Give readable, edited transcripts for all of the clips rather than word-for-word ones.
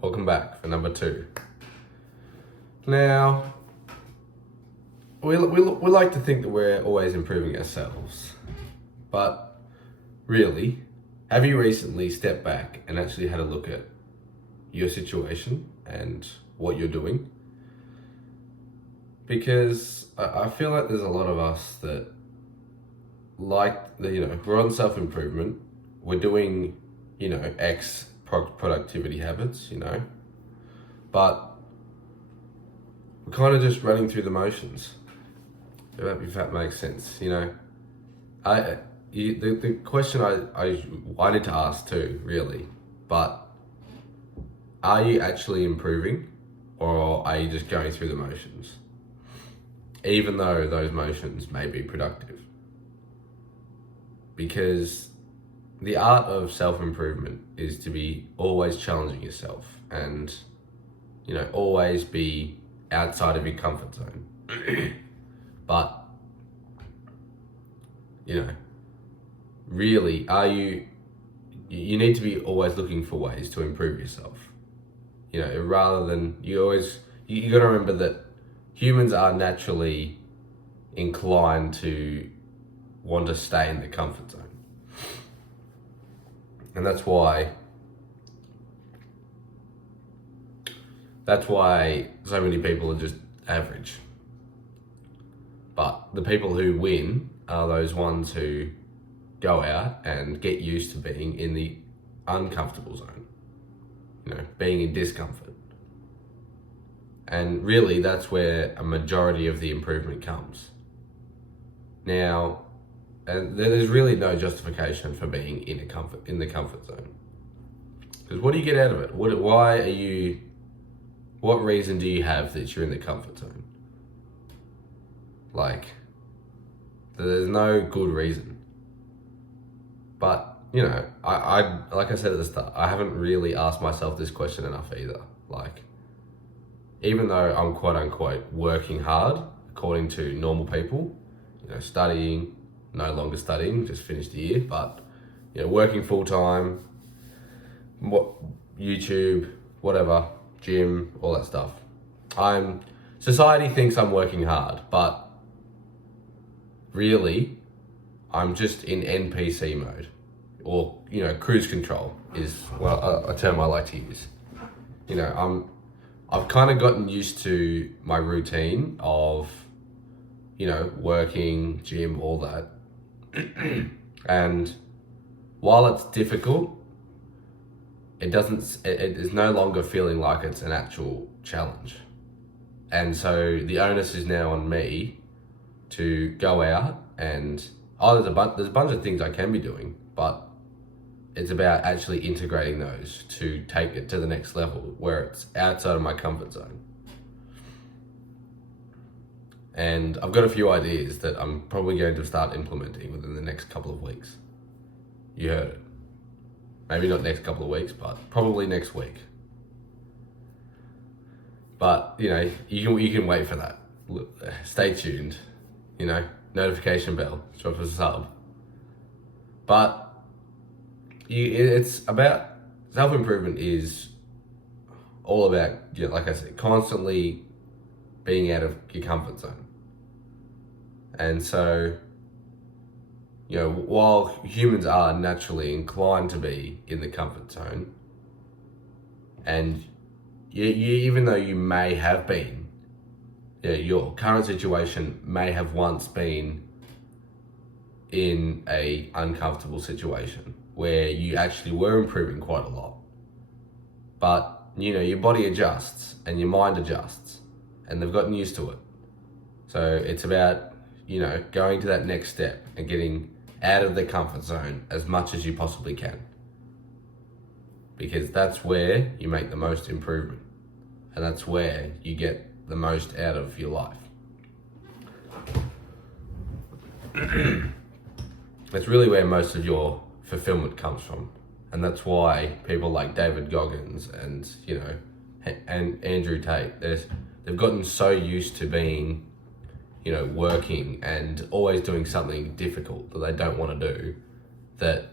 Welcome back for number 2. Now, we like to think that we're always improving ourselves, but really, have you recently stepped back and actually had a look at your situation and what you're doing? Because I feel like there's a lot of us that we're on self-improvement, we're doing, X productivity habits, but we're kind of just running through the motions, if that makes sense, The question I wanted to ask too, really, but are you actually improving, or are you just going through the motions? Even though those motions may be productive. Because the art of self-improvement is to be always challenging yourself and, always be outside of your comfort zone. But, really, you need to be always looking for ways to improve yourself. Rather than you got to remember that humans are naturally inclined to want to stay in the comfort zone. And that's why so many people are just average. But the people who win are those ones who go out and get used to being in the uncomfortable zone, being in discomfort. And really, that's where a majority of the improvement comes. Now, there's really no justification for being in the comfort zone. Because what do you get out of it? What reason do you have that you're in the comfort zone? There's no good reason. But, I like I said at the start, I haven't really asked myself this question enough either. Even though I'm quote unquote working hard, according to normal people, studying, no longer studying, just finished the year, but, working full time, YouTube, whatever, gym, all that stuff. Society thinks I'm working hard, but really, I'm just in NPC mode, or, cruise control is a term I like to use. I've kind of gotten used to my routine of, working, gym, all that. And while it's difficult, it is no longer feeling like it's an actual challenge. And so the onus is now on me to go out and, there's a bunch of things I can be doing, but it's about actually integrating those to take it to the next level where it's outside of my comfort zone. And I've got a few ideas that I'm probably going to start implementing within the next couple of weeks. You heard it. Maybe not next couple of weeks, but probably next week. But, you can wait for that. Stay tuned, notification bell, drop us a sub. But it's about, self-improvement is all about, like I said, constantly being out of your comfort zone. And so, while humans are naturally inclined to be in the comfort zone, and even though you may have been, your current situation may have once been in a uncomfortable situation where you actually were improving quite a lot. But, your body adjusts and your mind adjusts, and they've gotten used to it. So it's about, going to that next step and getting out of the comfort zone as much as you possibly can. Because that's where you make the most improvement. And that's where you get the most out of your life. That's really where most of your fulfillment comes from. And that's why people like David Goggins and, and Andrew Tate, they've gotten so used to being, working and always doing something difficult that they don't want to do, that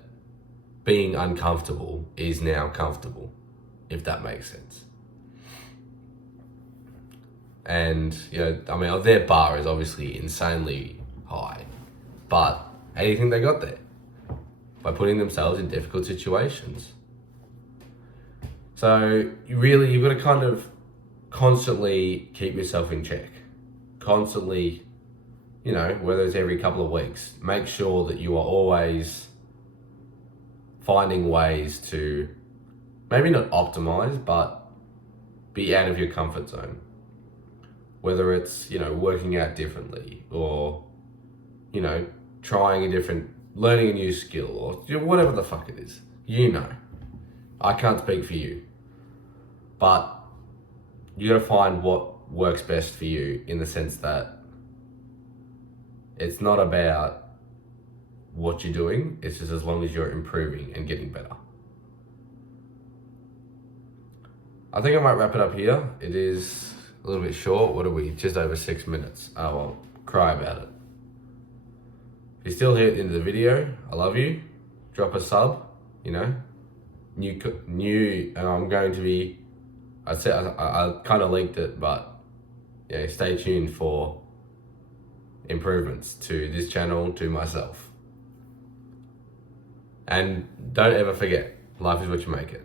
being uncomfortable is now comfortable. if that makes sense. And, I mean, their bar is obviously insanely high, but how do you think they got there? By putting themselves in difficult situations. So you've got to kind of constantly keep yourself in check. Constantly, whether it's every couple of weeks, make sure that you are always finding ways to maybe not optimize, but be out of your comfort zone. Whether it's, working out differently or, learning a new skill or whatever the fuck it is. I can't speak for you, but you gotta find what works best for you, in the sense that it's not about what you're doing, it's just as long as you're improving and getting better. I think I might wrap it up here. It is a little bit short. What are we? Just over 6 minutes. Oh well, cry about it. If you're still here at the end of the video, I love you. Drop a sub, new, and I'm going to be, I kind of leaked it, but stay tuned for improvements to this channel, to myself. And don't ever forget, life is what you make it.